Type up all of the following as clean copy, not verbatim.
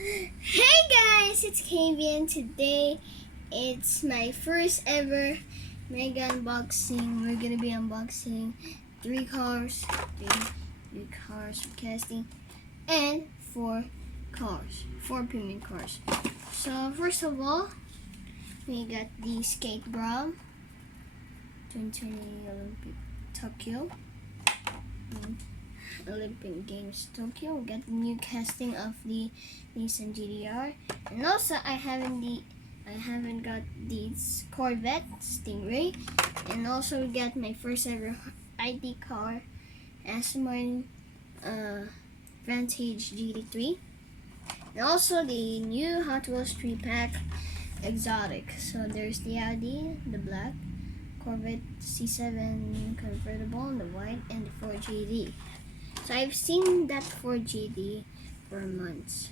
Hey guys, it's KB and today it's my first ever mega unboxing. We're gonna be unboxing three cars for casting, and four premium cars. So first of all, we got the Skate Brom 2020 Olympic Tokyo. Olympic Games Tokyo. We got the new casting of the Nissan GDR, and also I haven't got this Corvette Stingray, and also we got my first ever ID car, Aston Martin Vantage GT3, and also the new Hot Wheels 3-pack exotic. So there's the Audi, the black, Corvette C7 convertible, the white, and the 4GD. So I've seen that 4GD for months.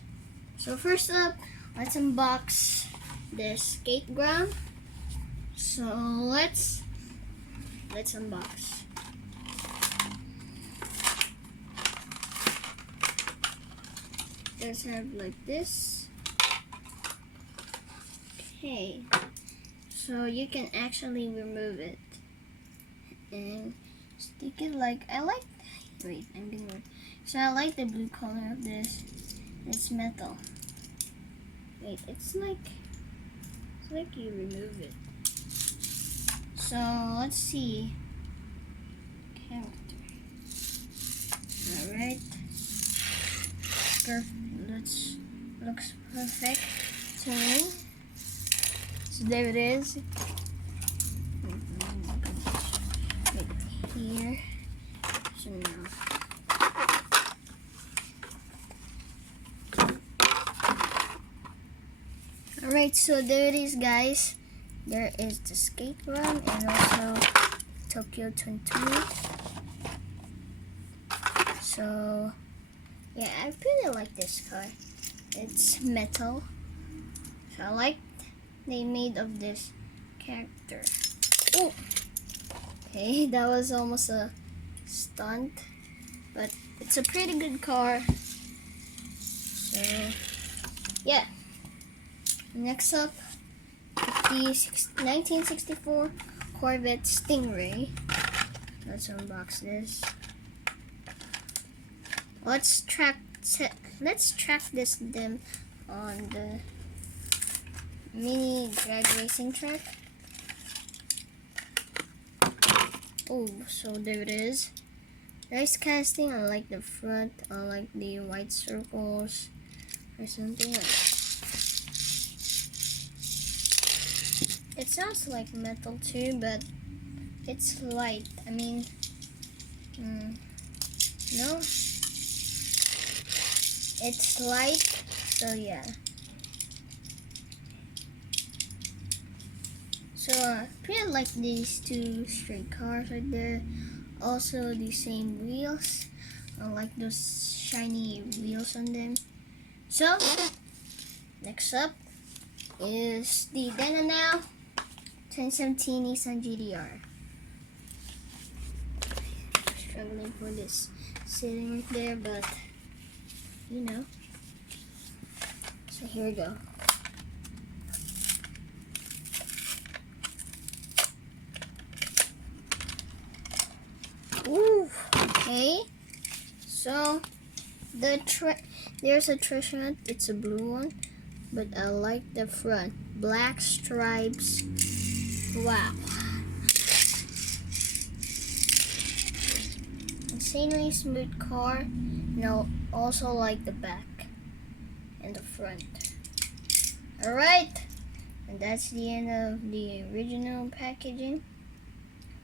So first up, let's unbox the skate ground. So let's unbox. Let's have like this. Okay. So you can actually remove it and stick it like I like. Wait, I'm gonna. So I like the blue color of this. It's metal. Wait, it's like you remove it. So let's see. Character. Alright. Looks perfect to me. So there it is. Right here. So now. Alright, so there it is, guys. There is the skate run and also Tokyo 2020. So yeah, I really like this car. It's metal. So I like they made of this character. Oh, okay, that was almost a stunt, but it's a pretty good car. So yeah. Next up, the 1964 Corvette Stingray. Let's unbox this. Let's track this them on the mini drag racing track. Oh, so there it is. Nice casting. I like the front. I like the white circles or something like that. It sounds like metal too, but it's light. I mean, no, it's light. So yeah. So I really like these two straight cars right there. Also the same wheels. I like those shiny wheels on them. So next up is the daoen 2017 Nissan GDR. Struggling for this sitting right there, but you know. So here we go. Ooh, okay. So there's a treasure hunt. It's a blue one, but I like the front black stripes. Wow. Insanely smooth car. No, also like the back and the front. Alright. And that's the end of the original packaging.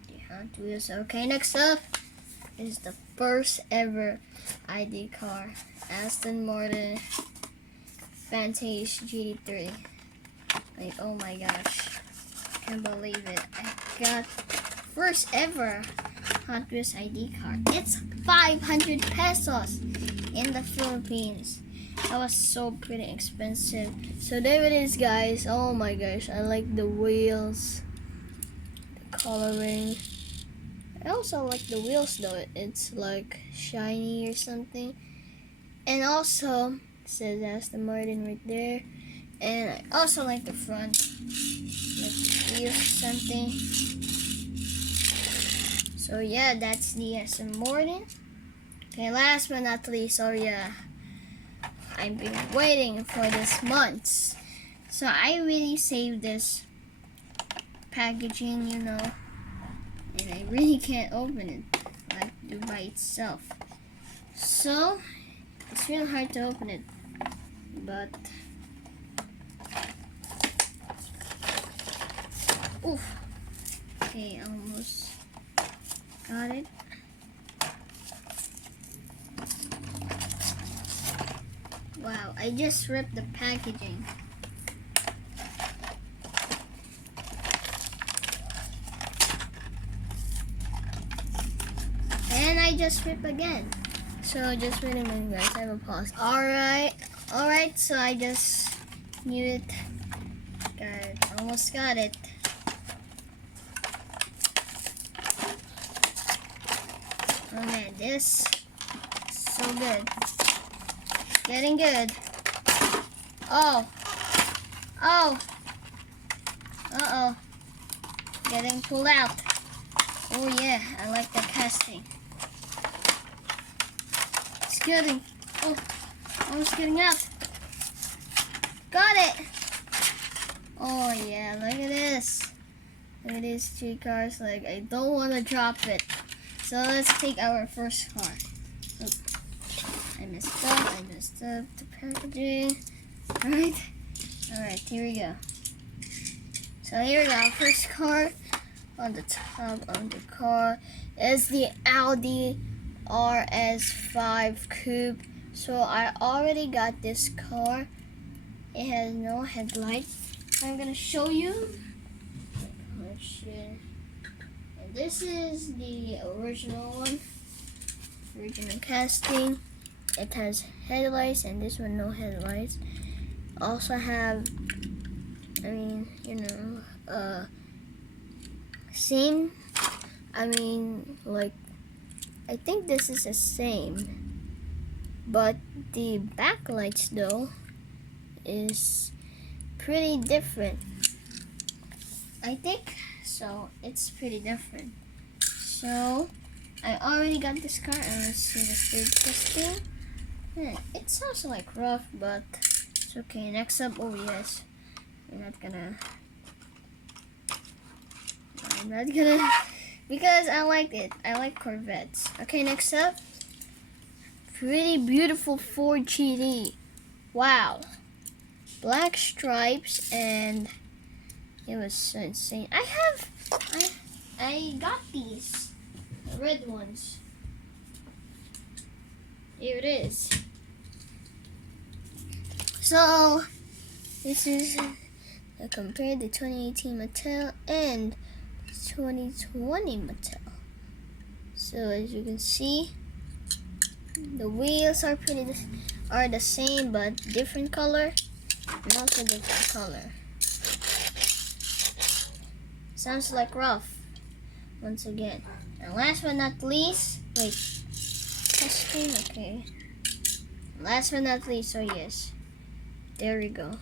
The Hot Wheels. Okay, next up is the first ever ID car. Aston Martin Vantage GT3. Like, oh my gosh. Can't believe it. I got first ever Hot Wheels ID car. It's 500 pesos in the Philippines. That was so pretty expensive. So there it is, guys. Oh my gosh, I like the wheels, the coloring. I also like the wheels though. It's like shiny or something. And also It says Aston Martin right there. And I also like the front. Let's feel something. So yeah, that's the Aston Martin. Okay, last but not least, oh yeah, I've been waiting for this months. So I really saved this packaging, and I really can't open it like do by itself. So it's real hard to open it, but oof. Okay, almost got it. Wow, I just ripped the packaging. And I just ripped again. So just wait a minute, guys, I have a pause. Alright, so I just knew it. Almost got it. Oh man, this is so good. Getting good. Oh. Uh-oh. Getting pulled out. Oh yeah, I like the casting. It's getting, almost getting out. Got it. Oh yeah, look at this. Look at these three cars. Like, I don't want to drop it. So let's take our first car. Oops. I messed up the packaging. Alright, here we go. So here we go. First car on the top of the car is the Audi RS5 Coupe. So I already got this car. It has no headlights. I'm gonna show you. And this is the original one. Original casting. It has headlights, and this one no headlights. Also have, same. I think this is the same, but the backlights though is pretty different. I think so. It's pretty different. So I already got this car, and let's see the speed testing. It sounds like rough, but it's okay. Next up, oh yes, I'm not gonna, because I like it. I like Corvettes. Okay, next up, pretty beautiful Ford GT. Wow, black stripes, and it was so insane. I got these, the red ones. Here it is. So this is compared to 2018 Mattel and 2020 Mattel. So as you can see, the wheels are the same but different color, and also different color. Sounds like rough once again. And last but not least, wait. Testing, okay. Last but not least, oh yes, there we go.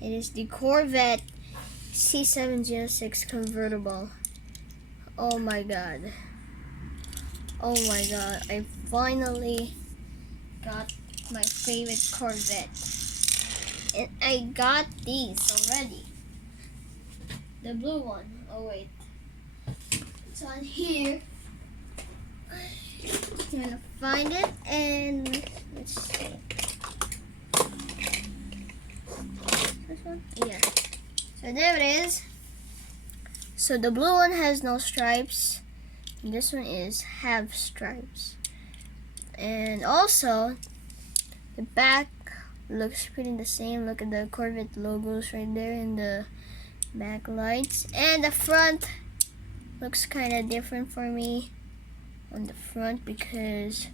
It is the Corvette C706 convertible. Oh my god. I finally got my favorite Corvette. And I got these already. The blue one. Oh wait. It's on here. I'm gonna find it, and let's see. This one? Yeah. So there it is. So the blue one has no stripes. And this one have stripes. And also, the back looks pretty the same. Look at the Corvette logos right there in the back lights. And the front looks kind of different for me on the front, because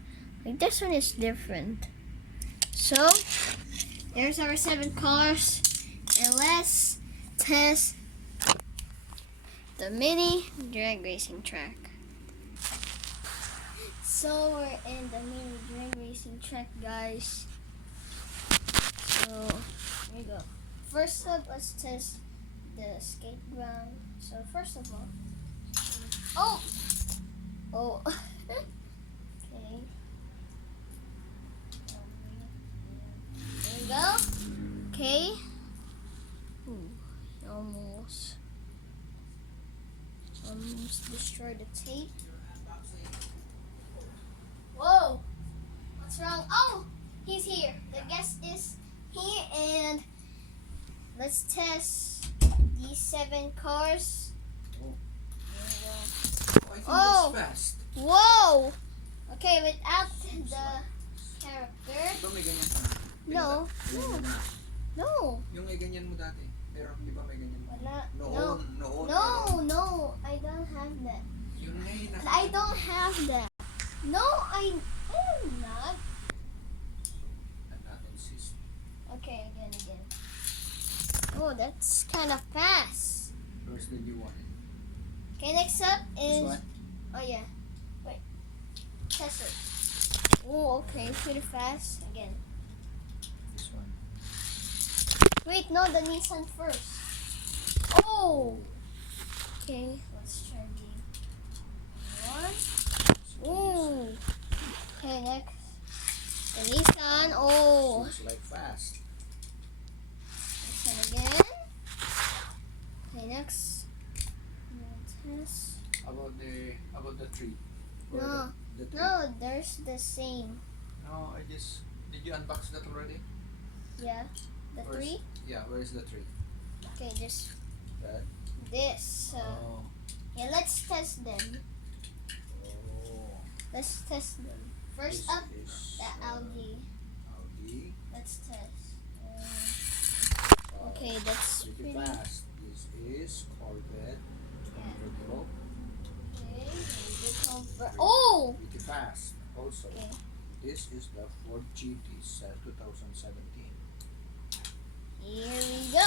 like this one is different. So there's our 7 cars, and let's test the mini drag racing track. So we're in the mini drag racing track, guys. first up, let's test the skate ground. So first of all, oh, okay. There we go. Okay. Ooh, almost destroyed the tape. Whoa! What's wrong? Oh, he's here. The guest is here, and let's test these 7 cars. Oh. There we go. I think Oh. that's fast. Whoa! Okay, without the character. Di ba may ganyan ka? No. Ganyan na. No. Yung may ganyan mo dati. Pero di ba may ganyan mo? Wala. Noon. No, I don't have that. Yun nga yun. I don't have that. No, I am not. I'm not insist. Okay, again. Oh, that's kind of fast. First did you want it? Okay, next up This is. one? Oh yeah. Wait. Test it. Oh, okay, pretty fast. Again. This one. Wait, no, the Nissan first. Oh. Okay, let's try the one. Ooh. Okay, next. The Nissan. Oh. Seems like fast. Nissan again. Okay, next. Test. About the tree. Or No. the tree. No, there's the same. No, I just did you unbox that already? Yeah. The Where's- 3. Yeah, where is the tree? Okay, just That. this. Oh. Yeah, let's test them. Oh. Let's test them. First This up, is, the Audi. Audi. Let's test. Oh, Okay, that's pretty pretty. fast. This is Corvette convertible. Okay, we convert. Oh! Pretty fast. Also, Okay. this is the Ford GT 2017. Here we go.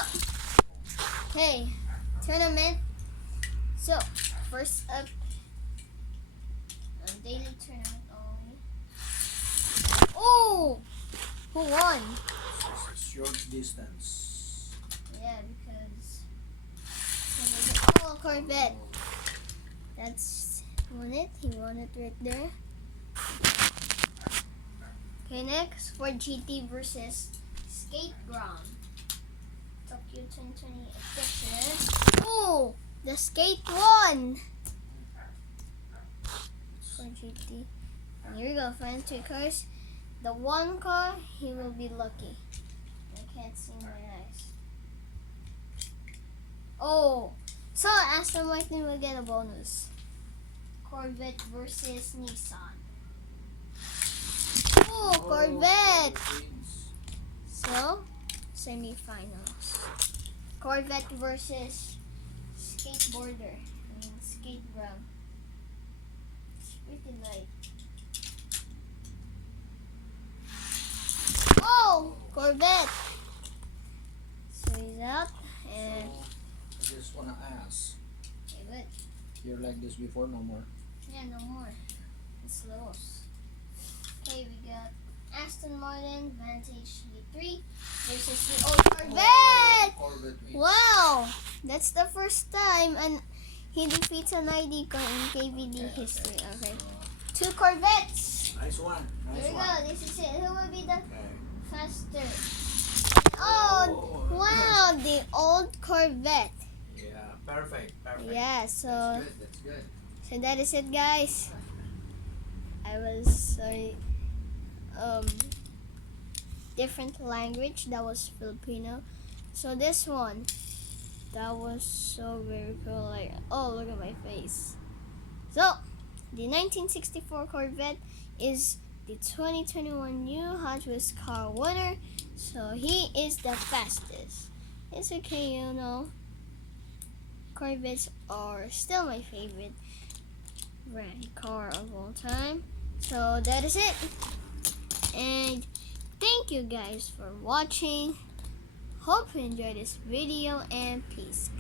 Okay, tournament. So, first up, daily tournament only. Oh! Who won? This is short distance. Yeah, because. Oh, Corvette. That's won it. He won it right there. Okay, next Ford GT versus Skate Ground. Tokyo 2020 edition. Oh, the Skate won. Ford GT. Here we go. Final 2 cars. The one car, he will be lucky. I can't see my eyes. Oh, so Aston Martin will get a bonus. Corvette versus Nissan. Oh, Corvette. So, semi-finals. Corvette versus skateboarder. Skate ground. It's pretty light. Oh, Corvette. So he's out and. So, I just wanna ask. Okay, good. You're like this before, no more. Yeah, no more. It's lost. Okay, we got Aston Martin Vantage V3 versus the old Corvette. Corvette wins. Wow, that's the first time and he defeats an ID car in KVD history. Okay, 2 Corvettes. Nice one. Nice Here we one. go. This is it. Who will be the Okay. faster? Oh, wow, the old Corvette. Yeah, perfect. Yeah, so That's good. so that is it, guys. I was sorry. Different language. That was Filipino. So this one, that was so very cool. Like, oh, look at my face. So the 1964 Corvette is the 2021 new Hot Wheels car winner. So he is the fastest. It's okay, you know. Corvettes are still my favorite brand car of all time. So that is it. And thank you guys for watching. Hope you enjoyed this video and peace.